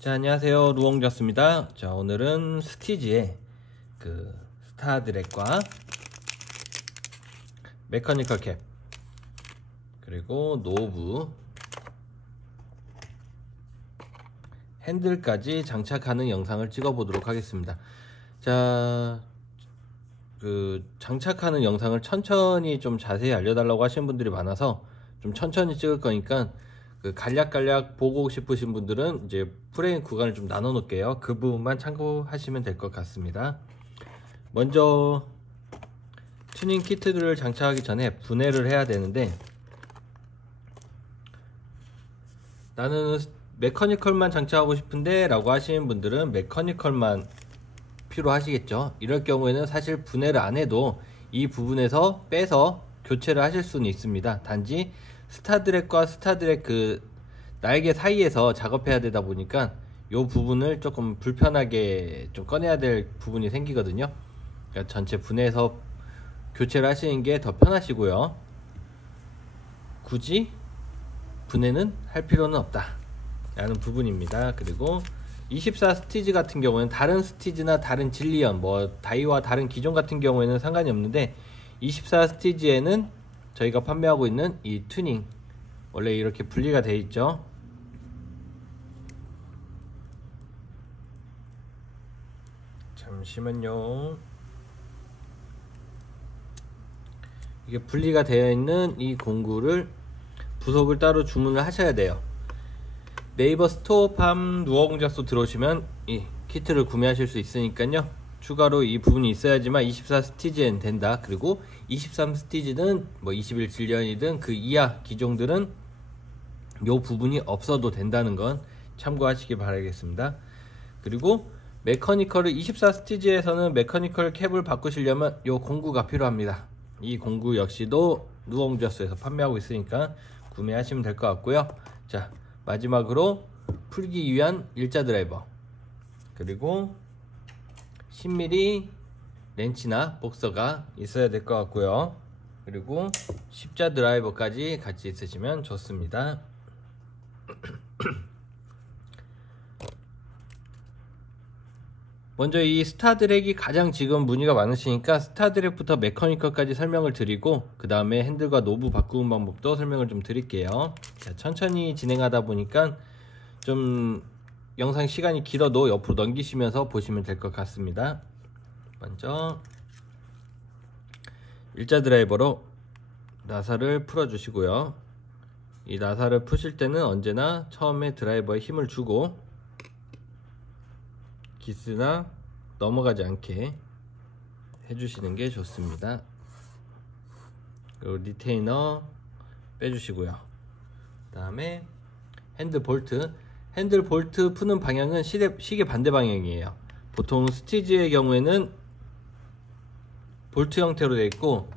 자, 안녕하세요. 루옹저스입니다. 자, 오늘은 스티지의 그 스타드랙과 메커니컬 캡 그리고 노브 핸들까지 장착하는 영상을 찍어 보도록 하겠습니다. 자, 그 장착하는 영상을 천천히 좀 자세히 알려달라고 하시는 분들이 많아서 좀 천천히 찍을 거니까 그 간략간략 보고 싶으신 분들은 이제 프레임 구간을 좀 나눠 놓을게요. 그 부분만 참고하시면 될 것 같습니다. 먼저 튜닝 키트들을 장착하기 전에 분해를 해야 되는데, 나는 메커니컬만 장착하고 싶은데 라고 하시는 분들은 메커니컬만 필요하시겠죠. 이럴 경우에는 사실 분해를 안 해도 이 부분에서 빼서 교체를 하실 수는 있습니다. 단지 스타드랙과 스타드랙 그 날개 사이에서 작업해야 되다 보니까 이 부분을 조금 불편하게 좀 꺼내야 될 부분이 생기거든요. 그러니까 전체 분해해서 교체를 하시는 게 더 편하시고요. 굳이 분해는 할 필요는 없다 라는 부분입니다. 그리고 24 스티지 같은 경우는 다른 스티지나 다른 질리언 다이와 다른 기종 같은 경우에는 상관이 없는데, 24 스티지에는 저희가 판매하고 있는 이 튜닝 원래 이렇게 분리가 되어 있죠. 잠시만요. 이게 분리가 되어 있는 이 공구를 부속을 따로 주문을 하셔야 돼요. 네이버 스토어팜 루옹저스 들어오시면 이 키트를 구매하실 수 있으니까요. 추가로 이 부분이 있어야지만 24 스티지엔 된다. 그리고 23 스티지는 21 질리언이든 그 이하 기종들은 요 부분이 없어도 된다는 건 참고하시기 바라겠습니다. 그리고 메커니컬을 24 스티지에서는 메커니컬 캡을 바꾸시려면 요 공구가 필요합니다. 이 공구 역시도 루옹저스에서 판매하고 있으니까 구매하시면 될 것 같고요. 자, 마지막으로 풀기 위한 일자 드라이버, 그리고 10mm 렌치나 복서가 있어야 될 것 같고요. 그리고 십자 드라이버까지 같이 있으시면 좋습니다. 먼저 이 스타드랙이 가장 지금 문의가 많으시니까 스타드랙부터 메커니컬까지 설명을 드리고, 그 다음에 핸들과 노브 바꾸는 방법도 설명을 좀 드릴게요. 자, 천천히 진행하다 보니까 좀 영상 시간이 길어도 옆으로 넘기시면서 보시면 될 것 같습니다. 먼저 일자 드라이버로 나사를 풀어 주시고요. 이 나사를 푸실 때는 언제나 처음에 드라이버에 힘을 주고 기스나 넘어가지 않게 해주시는 게 좋습니다. 그리고 리테이너 빼주시고요. 그 다음에 핸들 볼트 푸는 방향은 시계 반대 방향이에요. 보통 스티지의 경우에는 볼트 형태로 되어 있고,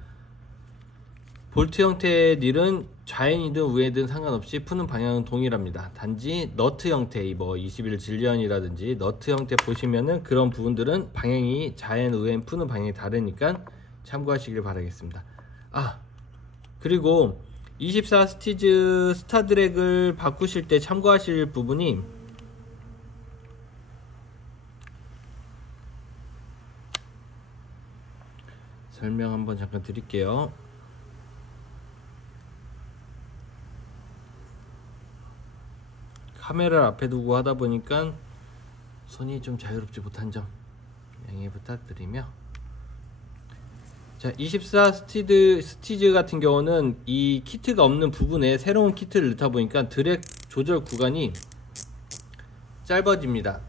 볼트 형태의 닐은 좌엔이든 우엔이든 상관없이 푸는 방향은 동일합니다. 단지 너트 형태, 21 질리언이라든지 너트 형태 보시면은 그런 부분들은 방향이 좌엔 우엔 푸는 방향이 다르니까 참고하시길 바라겠습니다. 그리고 24 스티즈 스타드랙을 바꾸실 때 참고하실 부분이, 설명 한번 잠깐 드릴게요. 카메라를 앞에 두고 하다 보니까 손이 좀 자유롭지 못한 점 양해 부탁드리며, 자, 24 스티즈 같은 경우는 이 키트가 없는 부분에 새로운 키트를 넣다 보니까 드랙 조절 구간이 짧아집니다.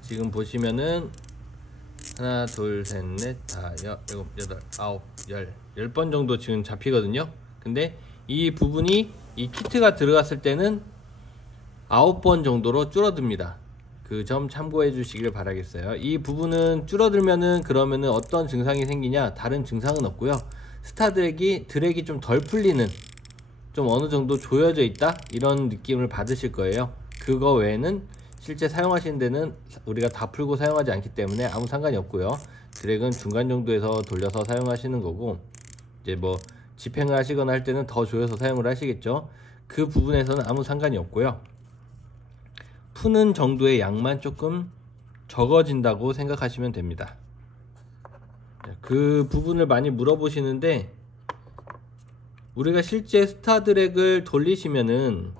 지금 보시면은 하나, 둘, 셋, 넷, 다, 일곱, 여덟, 아홉, 10번 정도 지금 잡히거든요. 근데 이 부분이 이 키트가 들어갔을 때는 9번 정도로 줄어듭니다. 그 점 참고해 주시길 바라겠어요. 이 부분은 줄어들면은 그러면은 어떤 증상이 생기냐? 다른 증상은 없고요. 드랙이 좀 덜 풀리는, 좀 어느 정도 조여져 있다 이런 느낌을 받으실 거예요. 그거 외에는 실제 사용하시는 데는 우리가 다 풀고 사용하지 않기 때문에 아무 상관이 없고요. 드랙은 중간 정도에서 돌려서 사용하시는 거고, 이제 집행을 하시거나 할 때는 더 조여서 사용을 하시겠죠. 그 부분에서는 아무 상관이 없고요. 푸는 정도의 양만 조금 적어진다고 생각하시면 됩니다. 그 부분을 많이 물어보시는데, 우리가 실제 스타드랙을 돌리시면은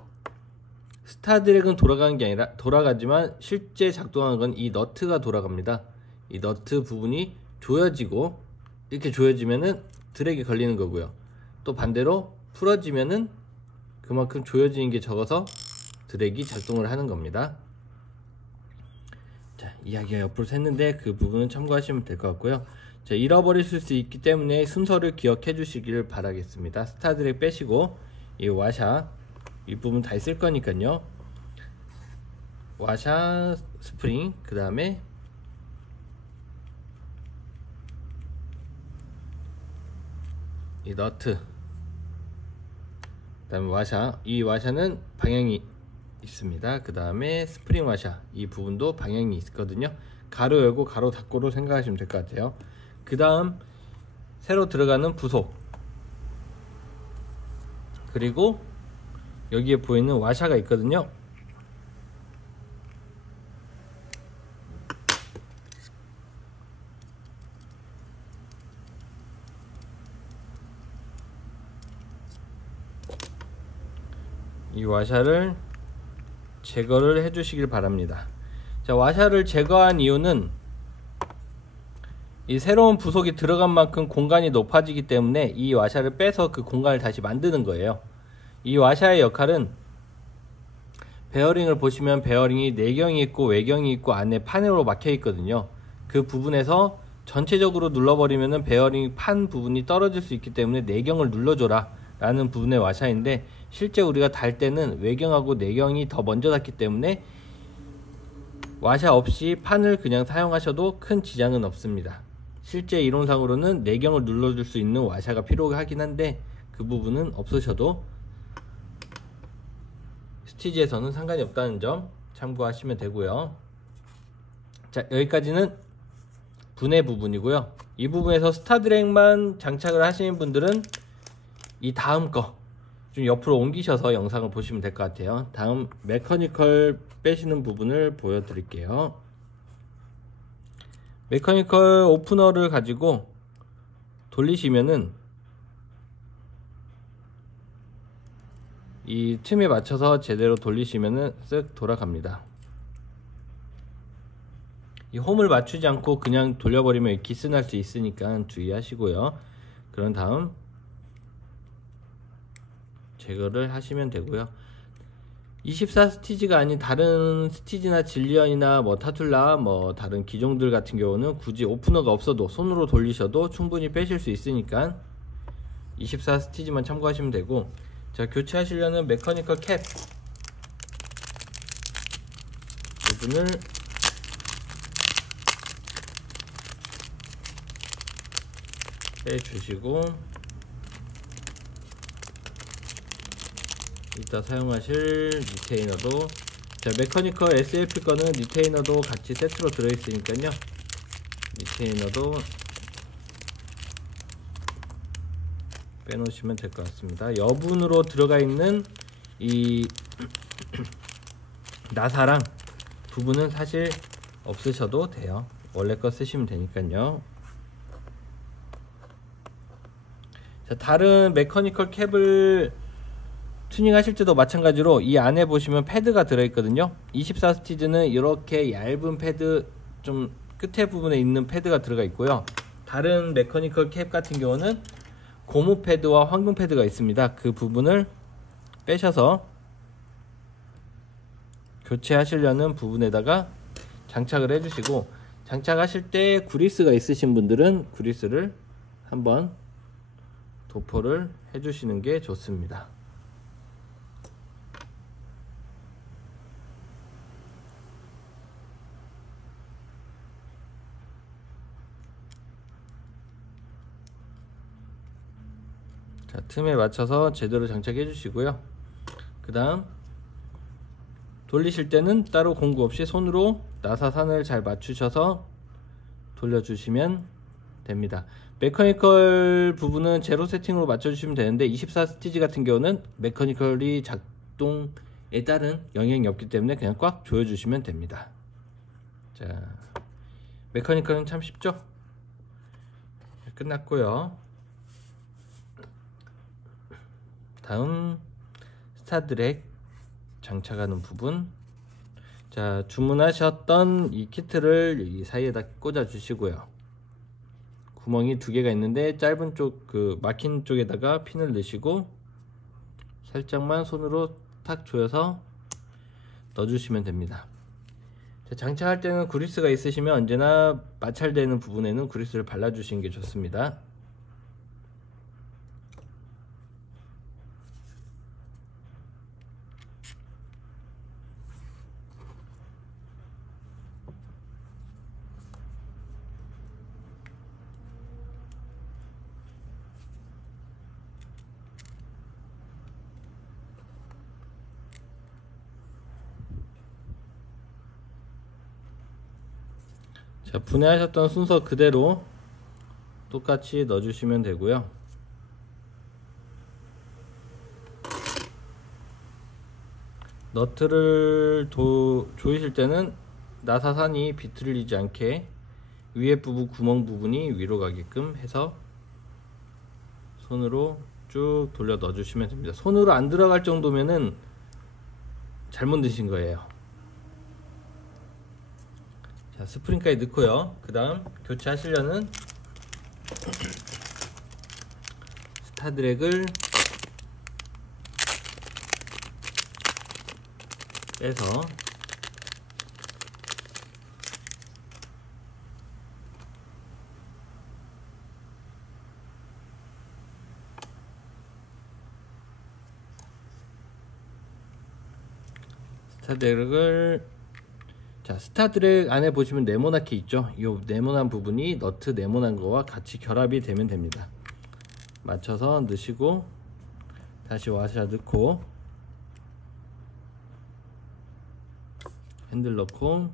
스타드랙은 돌아가는 게 아니라, 돌아가지만 실제 작동하는 건 이 너트가 돌아갑니다. 이 너트 부분이 조여지고, 이렇게 조여지면은 드랙이 걸리는 거고요. 또 반대로 풀어지면은 그만큼 조여지는 게 적어서 드랙이 작동을 하는 겁니다. 자, 이야기가 옆으로 샜는데 그 부분은 참고하시면 될 것 같고요. 자, 잃어버리실 수 있기 때문에 순서를 기억해 주시기를 바라겠습니다. 스타드랙 빼시고 이 와샤 이 부분 다 있을 거니까요. 와샤, 스프링, 그 다음에 이 너트, 그 다음에 와샤, 이 와샤는 방향이 있습니다. 그 다음에 스프링 와샤, 이 부분도 방향이 있거든요. 가로 열고 가로 닫고로 생각하시면 될 것 같아요. 그 다음 새로 들어가는 부속, 그리고 여기에 보이는 와샤가 있거든요. 이 와샤를 제거를 해 주시길 바랍니다. 자, 와샤를 제거한 이유는 이 새로운 부속이 들어간 만큼 공간이 높아지기 때문에 이 와샤를 빼서 그 공간을 다시 만드는 거예요. 이 와샤의 역할은, 베어링을 보시면 베어링이 내경이 있고 외경이 있고 안에 판으로 막혀 있거든요. 그 부분에서 전체적으로 눌러버리면은 베어링 판 부분이 떨어질 수 있기 때문에 내경을 눌러줘라 라는 부분의 와샤인데, 실제 우리가 달 때는 외경하고 내경이 더 먼저 닿기 때문에 와샤 없이 판을 그냥 사용하셔도 큰 지장은 없습니다. 실제 이론상으로는 내경을 눌러줄 수 있는 와샤가 필요하긴 한데, 그 부분은 없으셔도 스티지에서는 상관이 없다는 점 참고하시면 되고요. 자, 여기까지는 분해 부분이고요. 이 부분에서 스타드랙만 장착을 하시는 분들은 이 다음 거 좀 옆으로 옮기셔서 영상을 보시면 될 것 같아요. 다음 메커니컬 빼시는 부분을 보여드릴게요. 메커니컬 오프너를 가지고 돌리시면은 이 틈에 맞춰서 제대로 돌리시면은 쓱 돌아갑니다. 이 홈을 맞추지 않고 그냥 돌려버리면 기스 날 수 있으니까 주의하시고요. 그런 다음 제거를 하시면 되고요. 24 스티지가 아닌 다른 스티지나 질리언이나 뭐 타툴라 뭐 다른 기종들 같은 경우는 굳이 오프너가 없어도 손으로 돌리셔도 충분히 빼실 수 있으니까 24 스티지만 참고하시면 되고, 자, 교체하시려는 메커니컬 캡 부분을 빼주시고, 이따 사용하실 리테이너도, 자, 메커니컬 SLP 거는 리테이너도 같이 세트로 들어있으니까요. 리테이너도 빼놓으시면 될 것 같습니다. 여분으로 들어가 있는 이 나사랑 부분은 사실 없으셔도 돼요. 원래 거 쓰시면 되니까요. 자, 다른 메커니컬 캡을 튜닝 하실 때도 마찬가지로 이 안에 보시면 패드가 들어있거든요. 24 스티즈는 이렇게 얇은 패드, 좀 끝에 부분에 있는 패드가 들어가 있고요. 다른 메커니컬 캡 같은 경우는 고무 패드와 황금 패드가 있습니다. 그 부분을 빼셔서 교체하시려는 부분에다가 장착을 해주시고, 장착하실 때 구리스가 있으신 분들은 구리스를 한번 도포를 해주시는 게 좋습니다. 자, 틈에 맞춰서 제대로 장착해 주시고요. 그 다음 돌리실 때는 따로 공구 없이 손으로 나사선을 잘 맞추셔서 돌려주시면 됩니다. 메커니컬 부분은 제로 세팅으로 맞춰주시면 되는데 24 스티지 같은 경우는 메커니컬이 작동에 따른 영향이 없기 때문에 그냥 꽉 조여주시면 됩니다. 자, 메커니컬은 참 쉽죠? 끝났고요. 다음 스타드랙 장착하는 부분. 자, 주문하셨던 이 키트를 이 사이에다 꽂아 주시고요. 구멍이 두 개가 있는데 짧은 쪽, 그 막힌 쪽에다가 핀을 넣으시고 살짝만 손으로 탁 조여서 넣어주시면 됩니다. 자, 장착할 때는 그리스가 있으시면 언제나 마찰되는 부분에는 그리스를 발라주시는 게 좋습니다. 자, 분해하셨던 순서 그대로 똑같이 넣어주시면 되고요. 너트를 조이실 때는 나사산이 비틀리지 않게 위에 부분 구멍 부분이 위로 가게끔 해서 손으로 쭉 돌려 넣어주시면 됩니다. 손으로 안 들어갈 정도면은 잘못 넣으신 거예요. 자, 스프링까지 넣고요. 그 다음 교체하시려는 스타드랙을 빼서 스타드랙을, 자, 스타드랙 안에 보시면 네모나게 있죠. 이 네모난 부분이 너트 네모난 거와 같이 결합이 되면 됩니다. 맞춰서 넣으시고 다시 와샤 넣고 핸들 넣고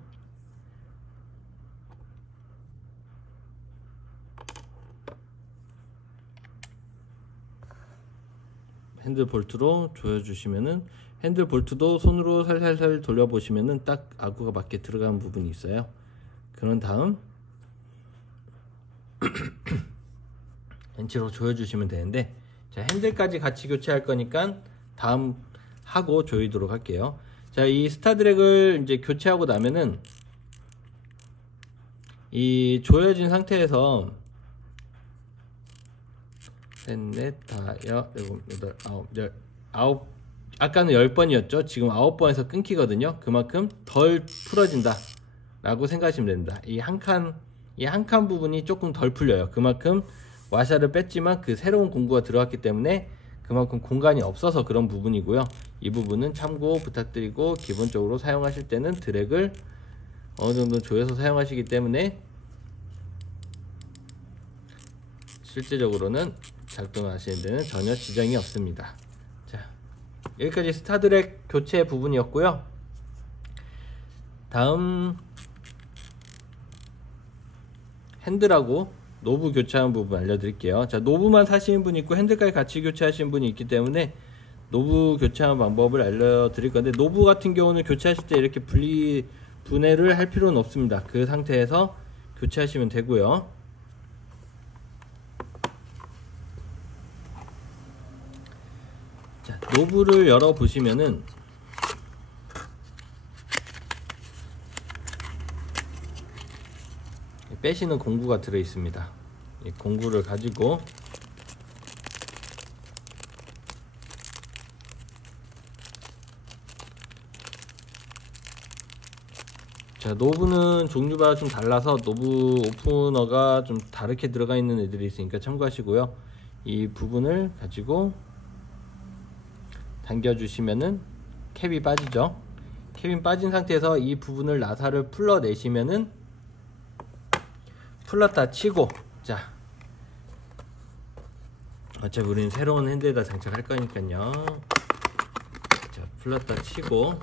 핸들 볼트로 조여주시면은, 핸들 볼트도 손으로 살살살 돌려보시면은 딱 아구가 맞게 들어가는 부분이 있어요. 그런 다음 렌치로 조여주시면 되는데, 자, 핸들까지 같이 교체할 거니까 다음 하고 조이도록 할게요. 자, 이 스타드랙을 이제 교체하고 나면은 이 조여진 상태에서 셋, 넷, 다, 일곱, 여덟, 아홉, 아까는 10번이었죠. 지금 9번에서 끊기거든요. 그만큼 덜 풀어진다 라고 생각하시면 됩니다. 이 한 칸 부분이 조금 덜 풀려요. 그만큼 와샤를 뺐지만 그 새로운 공구가 들어갔기 때문에 그만큼 공간이 없어서 그런 부분이고요. 이 부분은 참고 부탁드리고, 기본적으로 사용하실 때는 드랙을 어느 정도 조여서 사용하시기 때문에 실제적으로는 작동하시는 데는 전혀 지장이 없습니다. 자, 여기까지 스타드랙 교체 부분이었고요. 다음 핸들하고 노브 교체하는 부분 알려드릴게요. 자, 노브만 사시는 분이 있고 핸들까지 같이 교체하시는 분이 있기 때문에 노브 교체하는 방법을 알려드릴 건데, 노브 같은 경우는 교체하실 때 이렇게 분해를 할 필요는 없습니다. 그 상태에서 교체하시면 되고요. 자, 노브를 열어 보시면은 빼시는 공구가 들어 있습니다. 이 공구를 가지고 자, 노브는 종류가 좀 달라서 노브 오프너가 좀 다르게 들어가 있는 애들이 있으니까 참고하시고요. 이 부분을 가지고 당겨 주시면은 캡이 빠지죠. 캡이 빠진 상태에서 이 부분을 나사를 풀러내시면은, 풀렀다 치고, 자, 어차피 우리는 새로운 핸드에다 장착할 거니까요. 자, 풀렀다 치고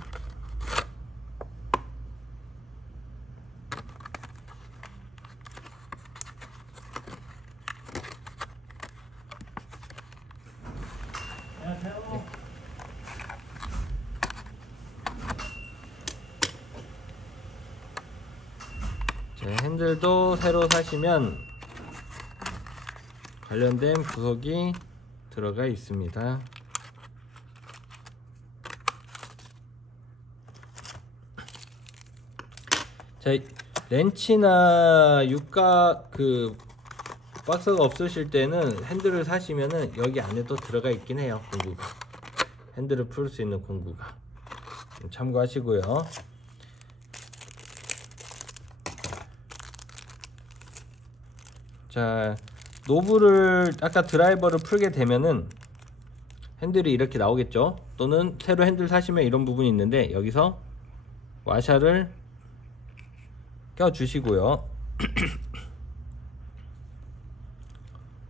자, 핸들도 새로 사시면 관련된 부속이 들어가 있습니다. 자, 렌치나 육각 박스가 없으실 때는 핸들을 사시면은 여기 안에 또 들어가 있긴 해요. 공구가, 핸들을 풀 수 있는 공구가, 참고하시고요. 자, 노브를 아까 드라이버를 풀게 되면은 핸들이 이렇게 나오겠죠. 또는 새로 핸들 사시면 이런 부분이 있는데 여기서 와샤를 껴 주시고요.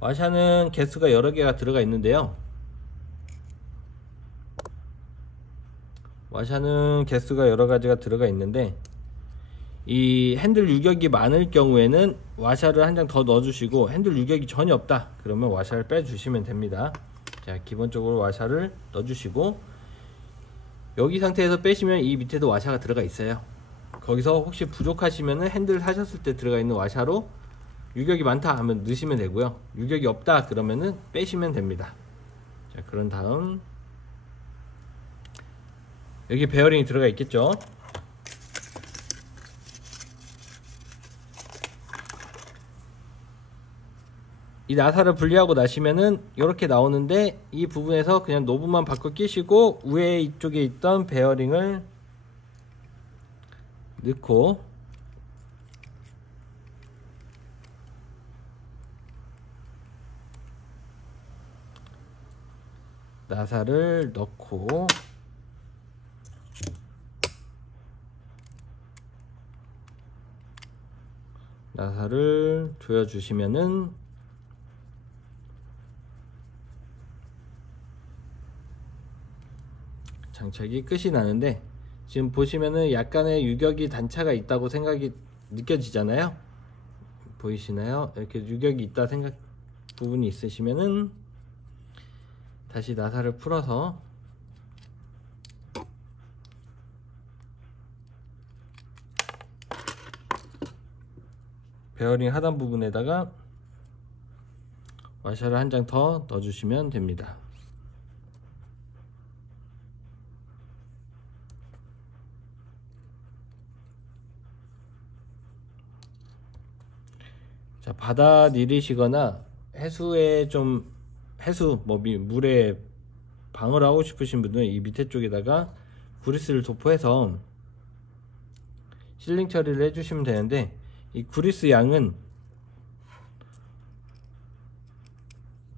와샤는 개수가 여러 개가 들어가 있는데요. 와샤는 개수가 여러 가지가 들어가 있는데 이 핸들 유격이 많을 경우에는 와샤를 한 장 더 넣어 주시고, 핸들 유격이 전혀 없다 그러면 와샤를 빼 주시면 됩니다. 자, 기본적으로 와샤를 넣어 주시고, 여기 상태에서 빼시면 이 밑에도 와샤가 들어가 있어요. 거기서 혹시 부족하시면은 핸들 사셨을 때 들어가 있는 와샤로 유격이 많다 하면 넣으시면 되고요. 유격이 없다 그러면은 빼시면 됩니다. 자, 그런 다음 여기 베어링이 들어가 있겠죠. 이 나사를 분리하고 나시면은 이렇게 나오는데, 이 부분에서 그냥 노브만 바꿔 끼시고 위에 이쪽에 있던 베어링을 넣고 나사를 넣고 나사를 조여 주시면은 장착이 끝이 나는데, 지금 보시면은 약간의 유격이 단차가 있다고 생각이 느껴지잖아요. 보이시나요? 이렇게 유격이 있다 생각 부분이 있으시면은 다시 나사를 풀어서 베어링 하단 부분에다가 와샤를 한 장 더 넣어 주시면 됩니다. 자, 바다 내리시거나 해수에 물에 방어를 하고 싶으신 분들은 이 밑에 쪽에다가 그리스를 도포해서 실링 처리를 해주시면 되는데, 이 그리스 양은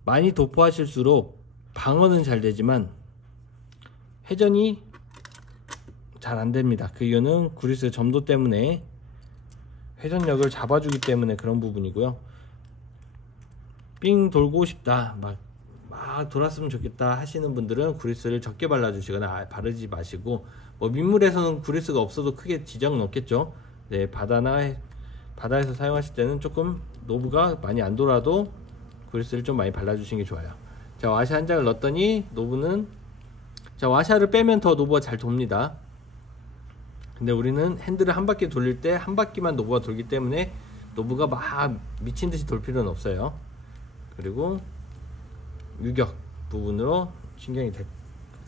많이 도포하실수록 방어는 잘 되지만 회전이 잘 안됩니다. 그 이유는 그리스 점도 때문에 회전력을 잡아주기 때문에 그런 부분이고요. 삥 돌고 싶다, 막 돌았으면 좋겠다 하시는 분들은 그리스를 적게 발라주시거나 바르지 마시고, 민물에서는 그리스가 없어도 크게 지장은 없겠죠. 네, 바다에서 사용하실 때는 조금 노브가 많이 안 돌아도 그리스를 좀 많이 발라주시는 게 좋아요. 자, 와샤 한 장을 넣었더니 노브는, 자, 와샤를 빼면 더 노브가 잘 돕니다. 근데 우리는 핸들을 한 바퀴 돌릴 때 한 바퀴만 노브가 돌기 때문에 노브가 막 미친듯이 돌 필요는 없어요. 그리고 유격 부분으로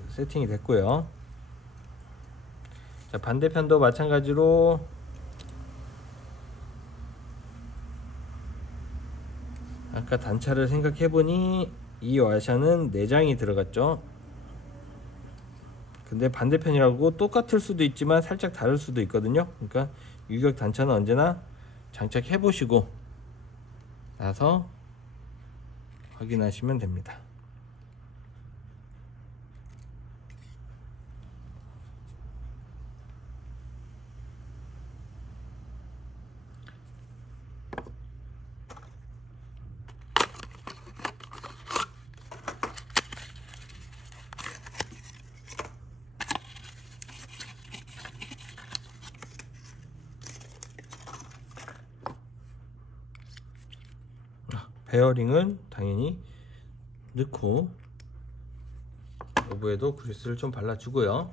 세팅이 됐고요. 자, 반대편도 마찬가지로 아까 단차를 생각해보니 이 와샤는 4장이 들어갔죠. 근데 반대편이라고 똑같을 수도 있지만 살짝 다를 수도 있거든요. 그러니까 유격 단차는 언제나 장착해 보시고 나서 확인하시면 됩니다. 베어링은 당연히 넣고 노브에도 그리스를 좀 발라주고요.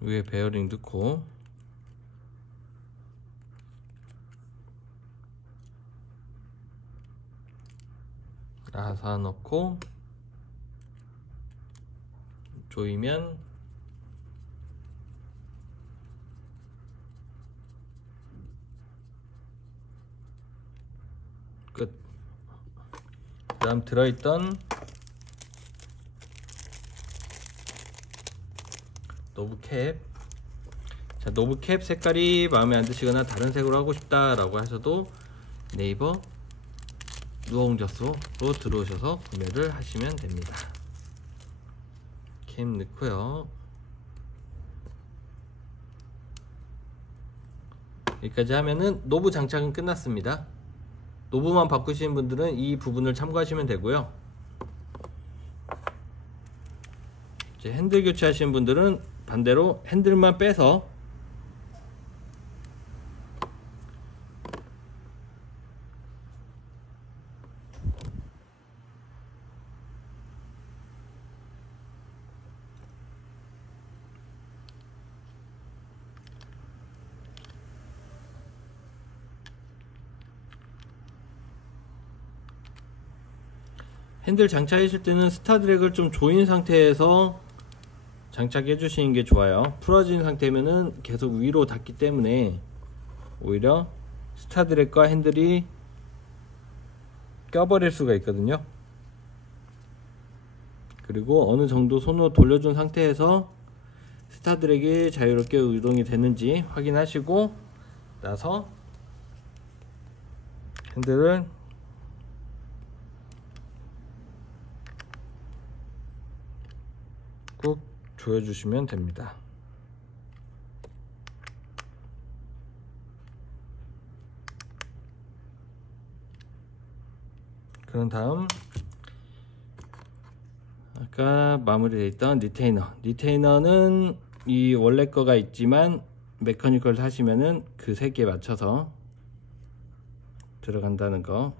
위에 베어링 넣고 라사 넣고 조이면 끝. 그 다음 들어있던 노브캡. 자, 노브캡 색깔이 마음에 안 드시거나 다른 색으로 하고 싶다 라고 하셔도 네이버 누워공작소로 들어오셔서 구매를 하시면 됩니다. 캠 넣고요. 여기까지 하면은 노브 장착은 끝났습니다. 노브만 바꾸시는 분들은 이 부분을 참고하시면 되고요. 이제 핸들 교체하시는 분들은 반대로 핸들만 빼서 핸들 장착하실 때는 스타드랙을 좀 조인 상태에서 장착해 주시는 게 좋아요. 풀어진 상태면은 계속 위로 닿기 때문에 오히려 스타드랙과 핸들이 껴버릴 수가 있거든요. 그리고 어느 정도 손으로 돌려준 상태에서 스타드랙이 자유롭게 이동이 되는지 확인하시고 나서 핸들을 꾹 조여주시면 됩니다. 그런 다음 아까 마무리되어 있던 리테이너는 이 원래 거가 있지만 메커니컬 사시면은 그 색에 맞춰서 들어간다는 거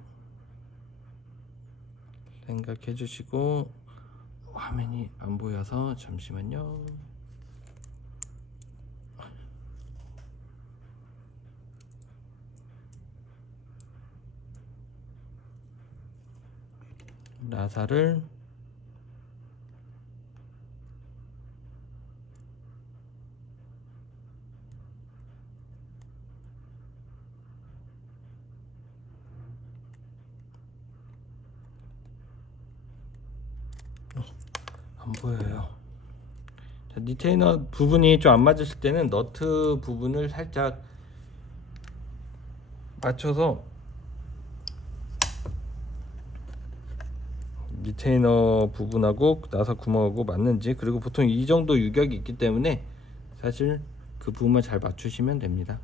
생각해 주시고, 화면이 안 보여서 잠시만요. 라사를 안 보여요. 자, 리테이너 부분이 좀 안 맞으실 때는 너트 부분을 살짝 맞춰서 리테이너 부분하고 나사 구멍하고 맞는지, 그리고 보통 이 정도 유격이 있기 때문에 사실 그 부분만 잘 맞추시면 됩니다.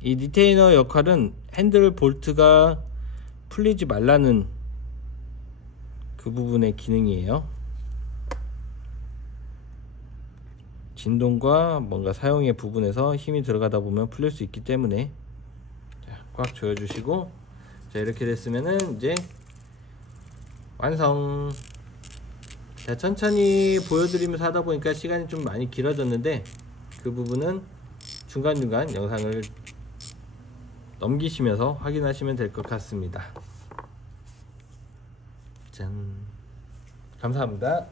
이 리테이너 역할은 핸들 볼트가 풀리지 말라는 그 부분의 기능이에요. 진동과 뭔가 사용의 부분에서 힘이 들어가다 보면 풀릴 수 있기 때문에 꽉 조여 주시고, 자, 이렇게 됐으면은 이제 완성. 자, 천천히 보여드리면서 하다 보니까 시간이 좀 많이 길어졌는데 그 부분은 중간중간 영상을 넘기시면서 확인하시면 될 것 같습니다. 짠. 감사합니다.